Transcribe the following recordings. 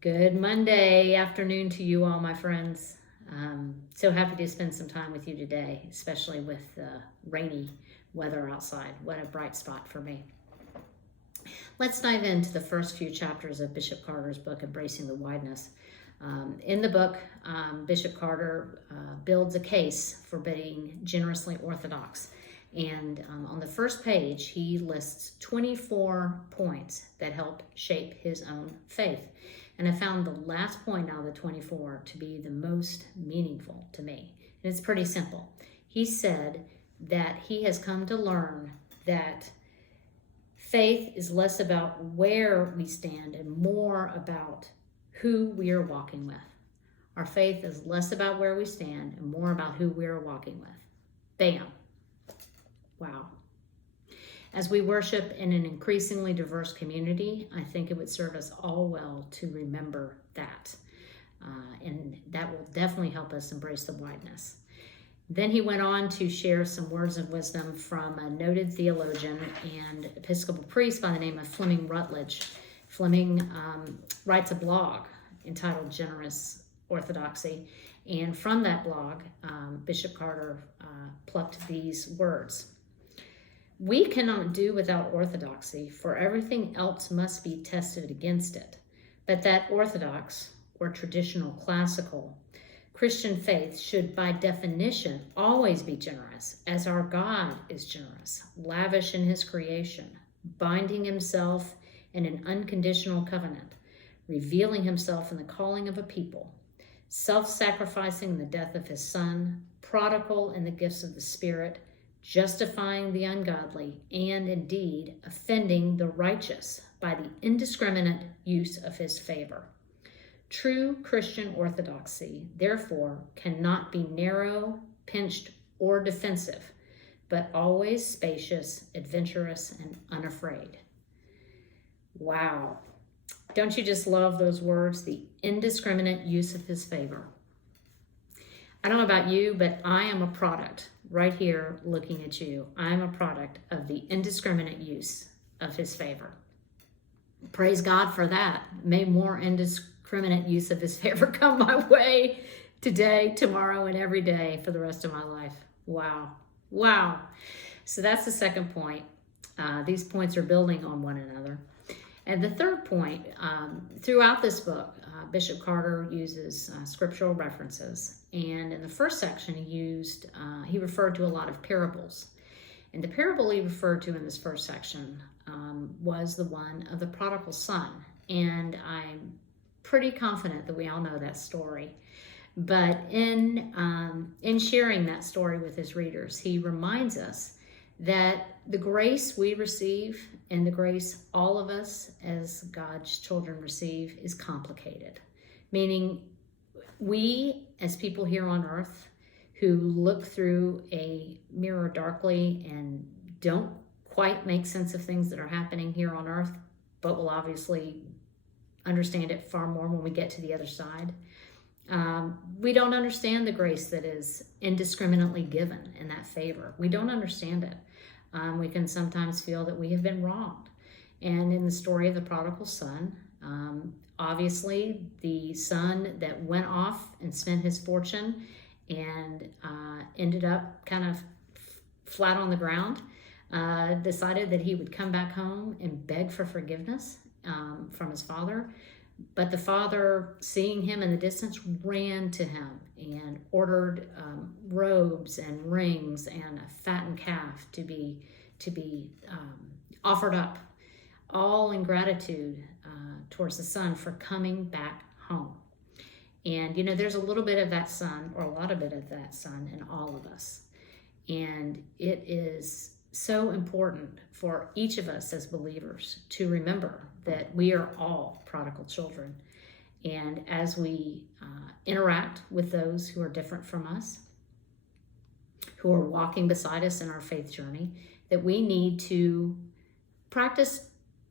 Good Monday afternoon to you all, my friends. So happy to spend some time with you today, especially with rainy weather outside. What a bright spot for me. Let's dive into the first few chapters of Bishop Carter's book, Embracing the Wideness. In the book, Bishop Carter builds a case for being generously orthodox. And on the first page, he lists 24 points that help shape his own faith. And I found the last point out of the 24 to be the most meaningful to me. And it's pretty simple. He said that he has come to learn that faith is less about where we stand and more about who we are walking with. Our faith is less about where we stand and more about who we are walking with. Bam. Wow. As we worship in an increasingly diverse community, I think it would serve us all well to remember that. And that will definitely help us embrace the wideness. Then he went on to share some words of wisdom from a noted theologian and Episcopal priest by the name of Fleming Rutledge. Fleming writes a blog entitled Generous Orthodoxy. And from that blog, Bishop Carter plucked these words. We cannot do without orthodoxy, for everything else must be tested against it. But that orthodox, or traditional classical, Christian faith should by definition always be generous, as our God is generous, lavish in his creation, binding himself in an unconditional covenant, revealing himself in the calling of a people, self-sacrificing in the death of his Son, prodigal in the gifts of the Spirit, justifying the ungodly, and indeed offending the righteous by the indiscriminate use of his favor. True Christian orthodoxy, therefore, cannot be narrow, pinched, or defensive, but always spacious, adventurous, and unafraid. Wow. Don't you just love those words? The indiscriminate use of his favor. I don't know about you, but I am a product right here looking at you. I'm a product of the indiscriminate use of his favor. Praise God for that. May more indiscriminate use of his favor come my way today, tomorrow, and every day for the rest of my life. Wow. Wow. So that's the second point. These points are building on one another. And the third point, throughout this book, Bishop Carter uses scriptural references. And in the first section, he referred to a lot of parables. And the parable he referred to in this first section was the one of the Prodigal Son. And I'm pretty confident that we all know that story. But in sharing that story with his readers, he reminds us that the grace we receive and the grace all of us as God's children receive is complicated. Meaning we as people here on earth who look through a mirror darkly and don't quite make sense of things that are happening here on earth, but will obviously understand it far more when we get to the other side. We don't understand the grace that is indiscriminately given in that favor. We don't understand it. We can sometimes feel that we have been wronged. And in the story of the prodigal son, obviously the son that went off and spent his fortune and ended up kind of flat on the ground, decided that he would come back home and beg for forgiveness from his father. But the father, seeing him in the distance, ran to him and ordered robes and rings and a fattened calf to be offered up, all in gratitude towards the son for coming back home. And, there's a little bit of that son, or a lot of bit of that son in all of us. And it is so important for each of us as believers to remember that we are all prodigal children. And as we interact with those who are different from us, who are walking beside us in our faith journey, that we need to practice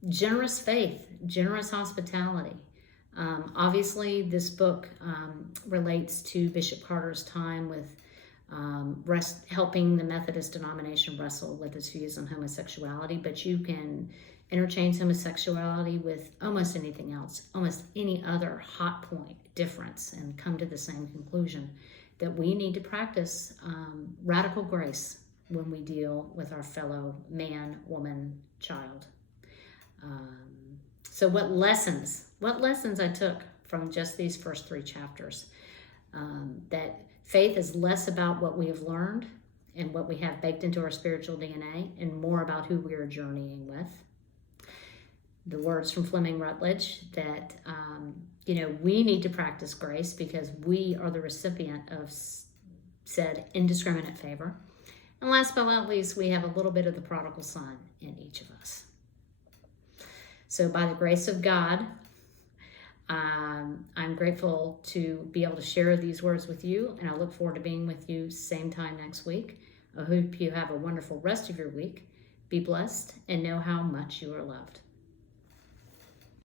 generous faith, generous hospitality. Obviously, this book relates to Bishop Carter's time with helping the Methodist denomination wrestle with its views on homosexuality, but you can interchange homosexuality with almost anything else, almost any other hot point difference, and come to the same conclusion that we need to practice radical grace when we deal with our fellow man, woman, child. So what lessons I took from just these first 3 chapters? That faith is less about what we have learned and what we have baked into our spiritual DNA, and more about who we are journeying with. The words from Fleming Rutledge that, we need to practice grace because we are the recipient of said indiscriminate favor. And last but not least, we have a little bit of the prodigal son in each of us. So by the grace of God, I'm grateful to be able to share these words with you, and I look forward to being with you same time next week. I hope you have a wonderful rest of your week. Be blessed and know how much you are loved.